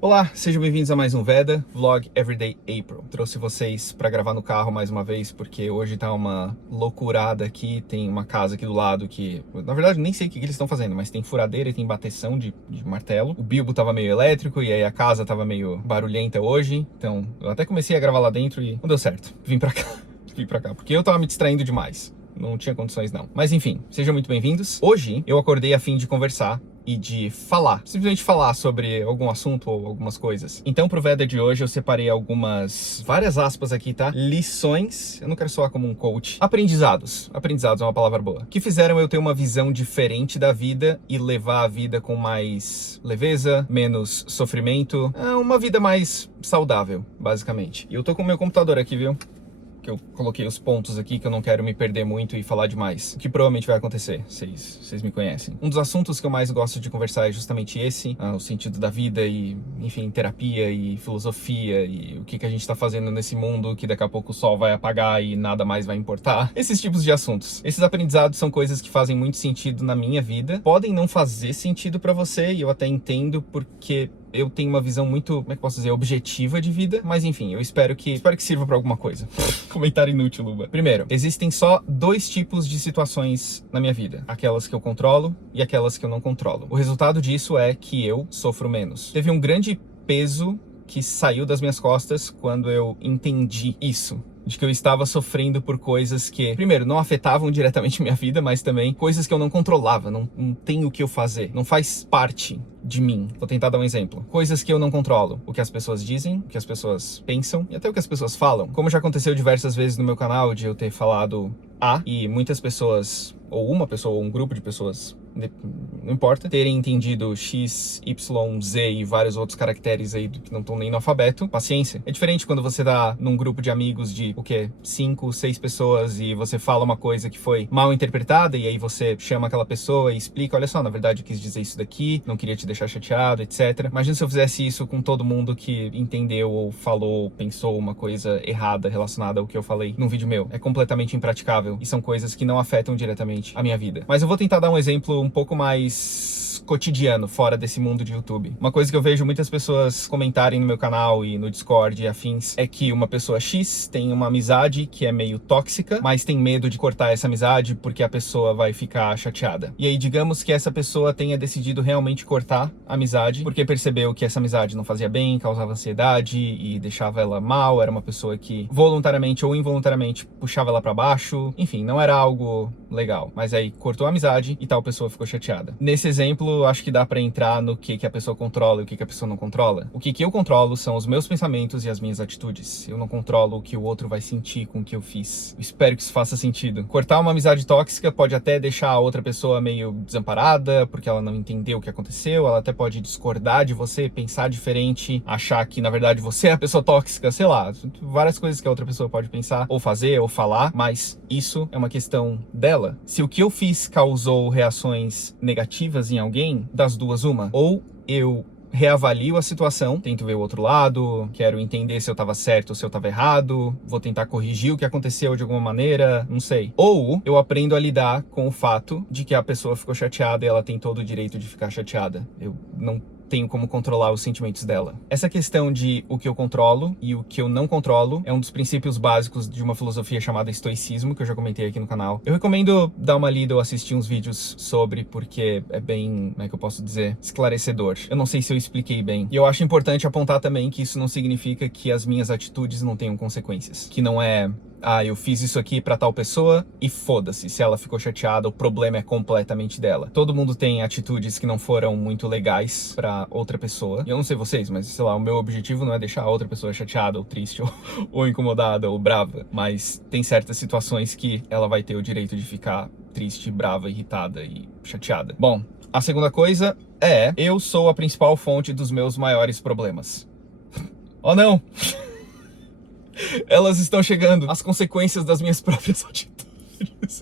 Olá, sejam bem-vindos a mais um Veda Vlog Everyday April. Trouxe vocês para gravar no carro mais uma vez, porque hoje tá uma loucurada aqui. Tem uma casa aqui do lado que, na verdade, nem sei o que eles estão fazendo, mas tem furadeira e tem bateção de martelo. O Bilbo tava meio elétrico e aí a casa tava meio barulhenta hoje. Então, eu até comecei a gravar lá dentro e não deu certo. Vim pra cá, porque eu tava me distraindo demais. Não tinha condições não. Mas enfim, sejam muito bem-vindos. Hoje eu acordei a fim de conversar e de falar, simplesmente falar sobre algum assunto ou algumas coisas. Então pro Veda de hoje eu separei várias aspas aqui, tá? Lições, eu não quero soar como um coach. Aprendizados é uma palavra boa. Que fizeram eu ter uma visão diferente da vida e levar a vida com mais leveza, menos sofrimento. Uma vida mais saudável, basicamente. E eu tô com o meu computador aqui, viu? Que eu coloquei os pontos aqui, que eu não quero me perder muito e falar demais. O que provavelmente vai acontecer, vocês me conhecem. Um dos assuntos que eu mais gosto de conversar é justamente esse, o sentido da vida e, enfim, terapia e filosofia e o que a gente tá fazendo nesse mundo que daqui a pouco o sol vai apagar e nada mais vai importar. Esses tipos de assuntos. Esses aprendizados são coisas que fazem muito sentido na minha vida. Podem não fazer sentido pra você e eu até entendo porque eu tenho uma visão muito, como é que eu posso dizer, objetiva de vida, mas enfim, eu espero que sirva pra alguma coisa. Comentário inútil, Luba. Primeiro, existem só dois tipos de situações na minha vida. Aquelas que eu controlo e aquelas que eu não controlo. O resultado disso é que eu sofro menos. Teve um grande peso que saiu das minhas costas quando eu entendi isso. De que eu estava sofrendo por coisas que, primeiro, não afetavam diretamente minha vida, mas também coisas que eu não controlava, não tenho o que eu fazer, não faz parte de mim. Vou tentar dar um exemplo. Coisas que eu não controlo. O que as pessoas dizem, o que as pessoas pensam e até o que as pessoas falam. Como já aconteceu diversas vezes no meu canal de eu ter falado A e muitas pessoas, ou uma pessoa, ou um grupo de pessoas, não importa, terem entendido X, Y, Z e vários outros caracteres aí que não estão nem no alfabeto. Paciência. É diferente quando você tá num grupo de amigos de, 5, 6 pessoas e você fala uma coisa que foi mal interpretada e aí você chama aquela pessoa e explica, olha só, na verdade eu quis dizer isso daqui, não queria te deixar chateado, etc. Imagina se eu fizesse isso com todo mundo que entendeu ou falou, ou pensou uma coisa errada relacionada ao que eu falei num vídeo meu. É completamente impraticável e são coisas que não afetam diretamente a minha vida. Mas eu vou tentar dar um exemplo um pouco mais cotidiano, fora desse mundo de YouTube. Uma coisa que eu vejo muitas pessoas comentarem no meu canal e no Discord e afins é que uma pessoa X tem uma amizade que é meio tóxica, mas tem medo de cortar essa amizade porque a pessoa vai ficar chateada. E aí, digamos que essa pessoa tenha decidido realmente cortar a amizade porque percebeu que essa amizade não fazia bem, causava ansiedade e deixava ela mal, era uma pessoa que voluntariamente ou involuntariamente puxava ela pra baixo, enfim, não era algo legal. Mas aí cortou a amizade e tal pessoa ficou chateada. Nesse exemplo, acho que dá pra entrar no que a pessoa controla e o que a pessoa não controla. O que eu controlo são os meus pensamentos e as minhas atitudes. Eu não controlo o que o outro vai sentir com o que eu fiz. Eu espero que isso faça sentido. Cortar uma amizade tóxica pode até deixar a outra pessoa meio desamparada, porque ela não entendeu o que aconteceu, ela até pode discordar de você, pensar diferente, achar que na verdade você é a pessoa tóxica, sei lá, várias coisas que a outra pessoa pode pensar, ou fazer, ou falar, mas isso é uma questão dela. Se o que eu fiz causou reações negativas em alguém, das duas uma, ou eu reavalio a situação, tento ver o outro lado, quero entender se eu tava certo ou se eu tava errado, vou tentar corrigir o que aconteceu de alguma maneira, não sei. Ou eu aprendo a lidar com o fato de que a pessoa ficou chateada e ela tem todo o direito de ficar chateada. Eu não tenho como controlar os sentimentos dela. Essa questão de o que eu controlo e o que eu não controlo é um dos princípios básicos de uma filosofia chamada estoicismo, que eu já comentei aqui no canal. Eu recomendo dar uma lida ou assistir uns vídeos sobre, porque é bem, como é que eu posso dizer, esclarecedor. Eu não sei se eu expliquei bem. E eu acho importante apontar também que isso não significa que as minhas atitudes não tenham consequências. Que não é, eu fiz isso aqui pra tal pessoa e foda-se, se ela ficou chateada, o problema é completamente dela. Todo mundo tem atitudes que não foram muito legais pra outra pessoa. E eu não sei vocês, mas sei lá, o meu objetivo não é deixar a outra pessoa chateada ou triste ou incomodada ou brava, mas tem certas situações que ela vai ter o direito de ficar triste, brava, irritada e chateada. Bom, a segunda coisa é, eu sou a principal fonte dos meus maiores problemas. Oh não! Elas estão chegando, as consequências das minhas próprias atitudes.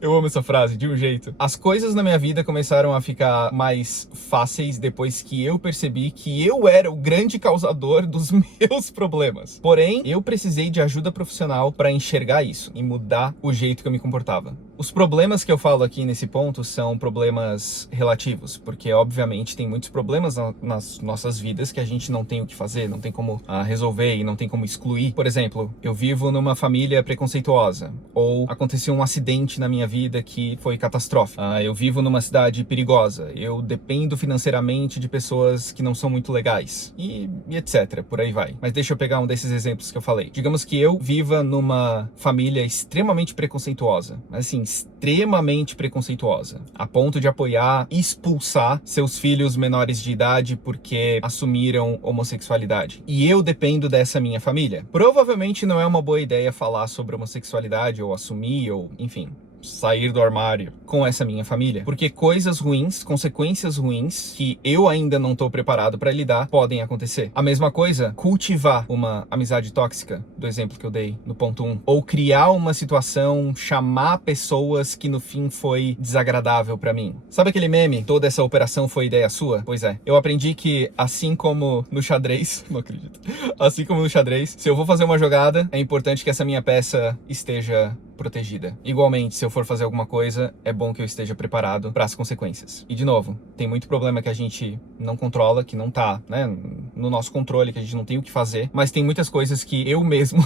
Eu amo essa frase, de um jeito. As coisas na minha vida começaram a ficar mais fáceis depois que eu percebi que eu era o grande causador dos meus problemas. Porém, eu precisei de ajuda profissional para enxergar isso e mudar o jeito que eu me comportava. Os problemas que eu falo aqui nesse ponto são problemas relativos, porque obviamente tem muitos problemas nas nossas vidas que a gente não tem o que fazer, não tem como resolver e não tem como excluir. Por exemplo, eu vivo numa família preconceituosa, ou aconteceu um acidente na minha vida que foi catastrófico. Eu vivo numa cidade perigosa, eu dependo financeiramente de pessoas que não são muito legais, e etc, por aí vai. Mas deixa eu pegar um desses exemplos que eu falei. Digamos que eu viva numa família extremamente preconceituosa, mas assim, extremamente preconceituosa, a ponto de apoiar e expulsar seus filhos menores de idade porque assumiram homossexualidade. E eu dependo dessa minha família. Provavelmente não é uma boa ideia falar sobre homossexualidade, ou assumir, ou enfim, sair do armário com essa minha família, porque coisas ruins, consequências ruins que eu ainda não estou preparado para lidar podem acontecer. A mesma coisa, cultivar uma amizade tóxica, do exemplo que eu dei no ponto 1, ou criar uma situação, chamar pessoas que no fim foi desagradável para mim. Sabe aquele meme? Toda essa operação foi ideia sua? Pois é. Eu aprendi que assim como no xadrez, não acredito, assim como no xadrez, se eu vou fazer uma jogada, é importante que essa minha peça esteja protegida. Igualmente, se eu for fazer alguma coisa, é bom que eu esteja preparado para as consequências. E de novo, tem muito problema que a gente não controla, que não tá, né, no nosso controle, que a gente não tem o que fazer, mas tem muitas coisas que eu mesmo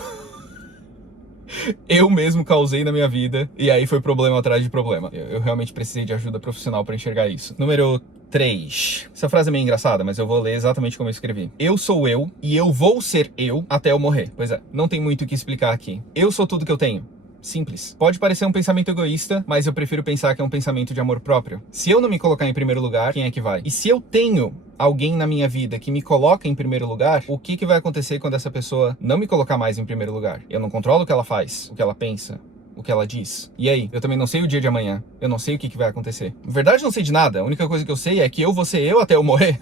eu mesmo causei na minha vida, e aí foi problema atrás de problema. Eu realmente precisei de ajuda profissional para enxergar isso. Número 3. Essa frase é meio engraçada, mas eu vou ler exatamente como eu escrevi. Eu sou eu, e eu vou ser eu até eu morrer. Pois é, não tem muito o que explicar aqui. Eu sou tudo que eu tenho. Simples. Pode parecer um pensamento egoísta, mas eu prefiro pensar que é um pensamento de amor próprio. Se eu não me colocar em primeiro lugar, quem é que vai? E se eu tenho alguém na minha vida que me coloca em primeiro lugar, o que vai acontecer quando essa pessoa não me colocar mais em primeiro lugar? Eu não controlo o que ela faz, o que ela pensa, o que ela diz. E aí? Eu também não sei o dia de amanhã. Eu não sei o que vai acontecer. Na verdade, eu não sei de nada. A única coisa que eu sei é que eu vou ser eu até eu morrer.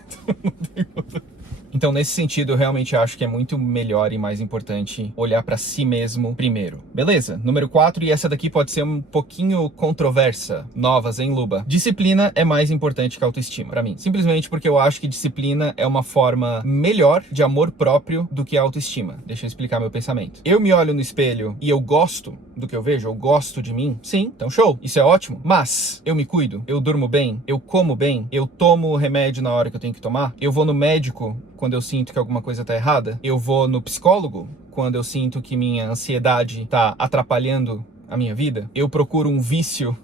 Então, nesse sentido, eu realmente acho que é muito melhor e mais importante olhar pra si mesmo primeiro. Beleza, número 4, e essa daqui pode ser um pouquinho controversa. Novas, hein, Luba? Disciplina é mais importante que autoestima, pra mim. Simplesmente porque eu acho que disciplina é uma forma melhor de amor próprio do que a autoestima. Deixa eu explicar meu pensamento. Eu me olho no espelho e eu gosto do que eu vejo, eu gosto de mim, sim, então show, isso é ótimo. Mas eu me cuido, eu durmo bem, eu como bem, eu tomo remédio na hora que eu tenho que tomar, eu vou no médico quando eu sinto que alguma coisa tá errada, eu vou no psicólogo quando eu sinto que minha ansiedade tá atrapalhando a minha vida, eu procuro um vício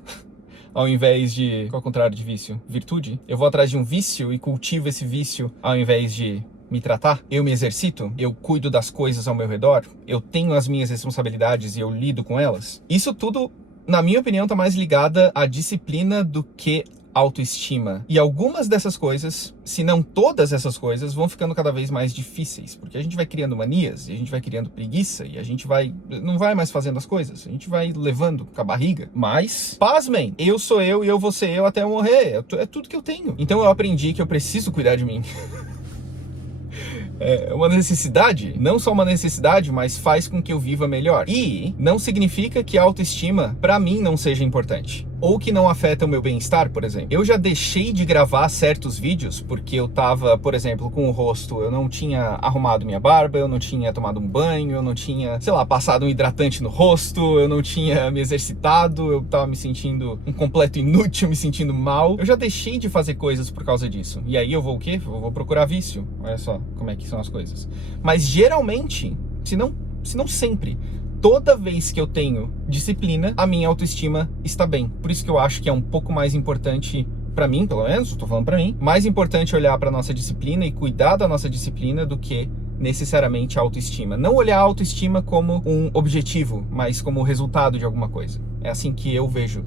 ao invés de... Qual é o contrário de vício? Virtude? Eu vou atrás de um vício e cultivo esse vício ao invés de me tratar, eu me exercito, eu cuido das coisas ao meu redor, eu tenho as minhas responsabilidades e eu lido com elas. Isso tudo, na minha opinião, tá mais ligada à disciplina do que autoestima. E algumas dessas coisas, se não todas essas coisas, vão ficando cada vez mais difíceis, porque a gente vai criando manias, e a gente vai criando preguiça, e a gente não vai mais fazendo as coisas, a gente vai levando com a barriga. Mas, pasmem, eu sou eu e eu vou ser eu até eu morrer, é tudo que eu tenho. Então eu aprendi que eu preciso cuidar de mim. É uma necessidade, não só uma necessidade, mas faz com que eu viva melhor. E não significa que a autoestima, pra mim, não seja importante. Ou que não afeta o meu bem-estar, por exemplo. Eu já deixei de gravar certos vídeos porque eu tava, por exemplo, com o rosto, eu não tinha arrumado minha barba, eu não tinha tomado um banho, eu não tinha, sei lá, passado um hidratante no rosto, eu não tinha me exercitado, eu tava me sentindo um completo inútil, me sentindo mal. Eu já deixei de fazer coisas por causa disso. E aí eu vou o quê? Eu vou procurar vício. Olha só como é que são as coisas. Mas geralmente, se não sempre, toda vez que eu tenho disciplina, a minha autoestima está bem. Por isso que eu acho que é um pouco mais importante, pra mim, pelo menos, eu tô falando pra mim, mais importante olhar pra nossa disciplina e cuidar da nossa disciplina do que necessariamente a autoestima. Não olhar a autoestima como um objetivo, mas como o resultado de alguma coisa. É assim que eu vejo,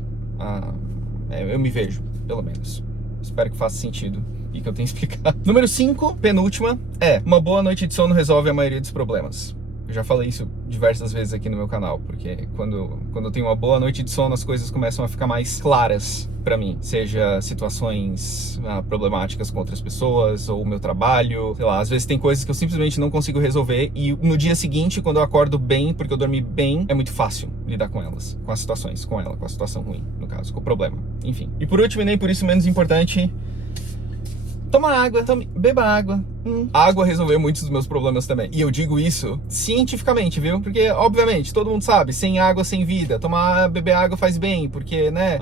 eu me vejo, pelo menos. Espero que faça sentido e que eu tenha explicado. Número 5, penúltima, uma boa noite de sono resolve a maioria dos problemas. Eu já falei isso diversas vezes aqui no meu canal, porque quando eu tenho uma boa noite de sono, as coisas começam a ficar mais claras pra mim. Seja situações problemáticas com outras pessoas, ou o meu trabalho, sei lá, às vezes tem coisas que eu simplesmente não consigo resolver e no dia seguinte, quando eu acordo bem, porque eu dormi bem, é muito fácil lidar com elas, com as situações, com ela, com a situação ruim, no caso, com o problema. Enfim. E por último, e nem por isso menos importante, toma água, beba água. Água resolveu muitos dos meus problemas também. E eu digo isso cientificamente, viu? Porque, obviamente, todo mundo sabe, sem água, sem vida. Beber água faz bem, porque, né,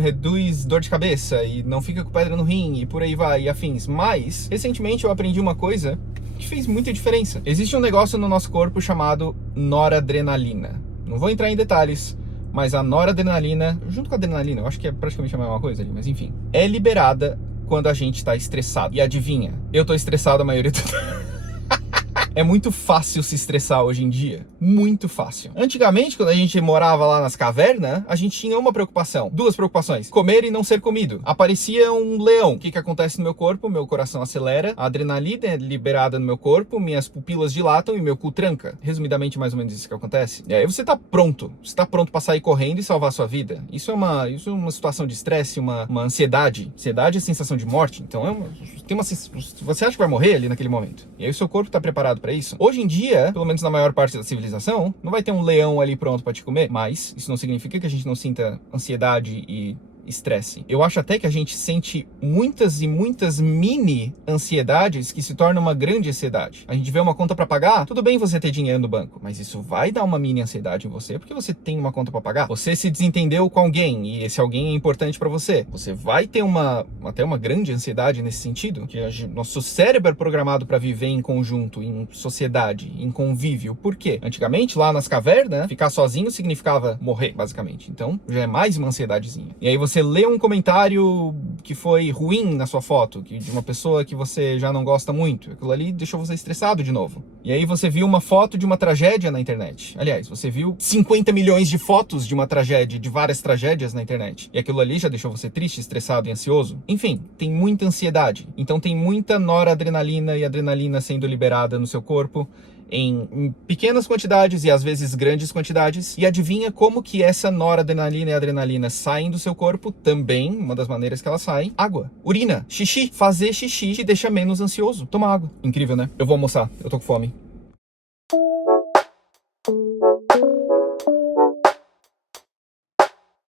reduz dor de cabeça e não fica com pedra no rim e por aí vai, e afins. Mas, recentemente eu aprendi uma coisa que fez muita diferença. Existe um negócio no nosso corpo chamado noradrenalina. Não vou entrar em detalhes, mas a noradrenalina, junto com a adrenalina, eu acho que é praticamente a mesma coisa ali, mas enfim, é liberada quando a gente tá estressado. E adivinha? Eu tô estressado a maioria do tempo. É muito fácil se estressar hoje em dia. Muito fácil. Antigamente, quando a gente morava lá nas cavernas, a gente tinha uma preocupação. Duas preocupações. Comer e não ser comido. Aparecia um leão. O que acontece no meu corpo? Meu coração acelera, a adrenalina é liberada no meu corpo, minhas pupilas dilatam e meu cu tranca. Resumidamente, mais ou menos isso que acontece. E aí você tá pronto. Você tá pronto pra sair correndo e salvar a sua vida. Isso é uma situação de estresse, uma ansiedade. Ansiedade é sensação de morte. Então, você acha que vai morrer ali naquele momento. E aí o seu corpo tá preparado para isso. Hoje em dia, pelo menos na maior parte da civilização, não vai ter um leão ali pronto para te comer, mas isso não significa que a gente não sinta ansiedade e estresse. Eu acho até que a gente sente muitas e muitas mini ansiedades que se tornam uma grande ansiedade. A gente vê uma conta para pagar, tudo bem você ter dinheiro no banco, mas isso vai dar uma mini ansiedade em você porque você tem uma conta para pagar. Você se desentendeu com alguém e esse alguém é importante para você. Você vai ter até uma grande ansiedade nesse sentido, que nosso cérebro é programado para viver em conjunto, em sociedade, em convívio. Por quê? Antigamente, lá nas cavernas, ficar sozinho significava morrer, basicamente. Então, já é mais uma ansiedadezinha. E aí você lê um comentário que foi ruim na sua foto, de uma pessoa que você já não gosta muito. Aquilo ali deixou você estressado de novo. E aí você viu uma foto de uma tragédia na internet. Aliás, você viu 50 milhões de fotos de uma tragédia, de várias tragédias na internet. E aquilo ali já deixou você triste, estressado e ansioso. Enfim, tem muita ansiedade. Então tem muita noradrenalina e adrenalina sendo liberada no seu corpo em pequenas quantidades e às vezes grandes quantidades. E adivinha como que essa noradrenalina e adrenalina saem do seu corpo? Também, uma das maneiras que elas saem, água, urina, xixi. Fazer xixi te deixa menos ansioso. Toma água. Incrível, né? Eu vou almoçar, eu tô com fome.